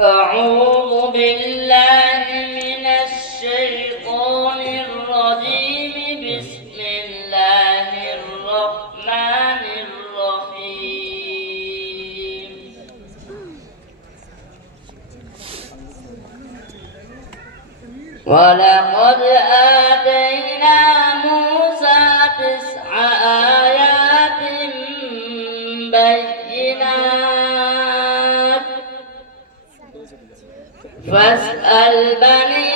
أعوذ بالله من الشيطان الرجيم. بسم الله الرحمن الرحيم. ولقد آتينا موسى 9 آيات بينات فاسأل بني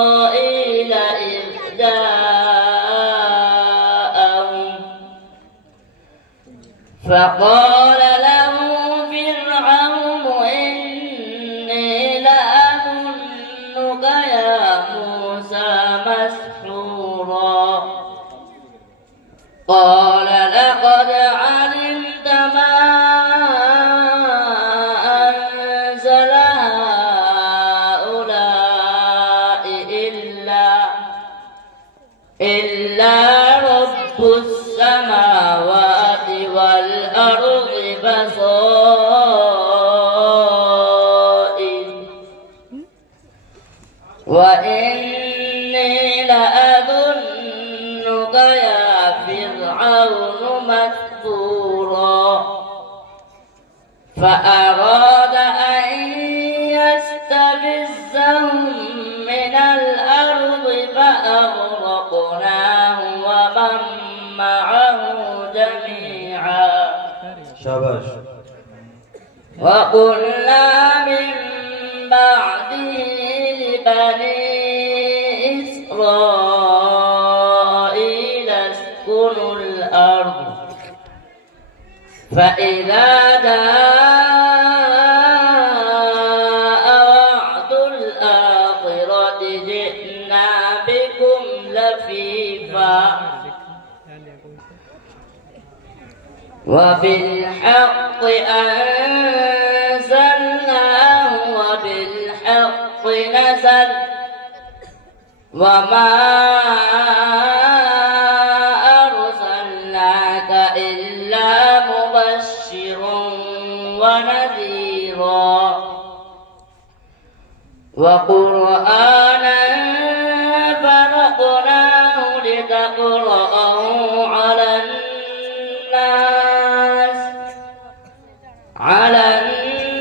إسرائيل إذ جاءهم فقال له فرعون إني لأظنك يا موسى مسحورا. قال لقد علمت ما أنزل هؤلاء إلا رب السماوات والأرض بصائر وإني لأظنك يا فرعون مسحورا. فأراد أن يستفزهم من الأرض فأغرقناه ومن معه جميعا. شاباش. وقلنا من بعده لبني إسرائيل اسكنوا الأرض فإذا جاء وعد الآخرة جئنا بكم لفيفا وبالحق أنزلناه وبالحق نزل وما أرسلناك إلا مبشرا ونذيرا وقرآنا فرقناه لتقرأه على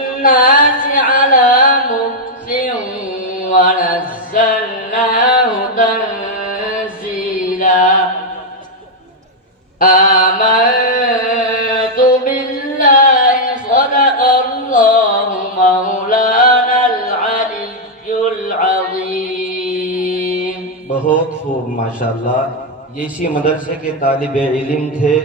الناس على مكث ونزلناه تنزيلا. آمنت بالله صدق الله مولانا العلي العظيم. बहुत खूब माशाल्लाह। ये इसी मदरसे के तालिब इल्म थे।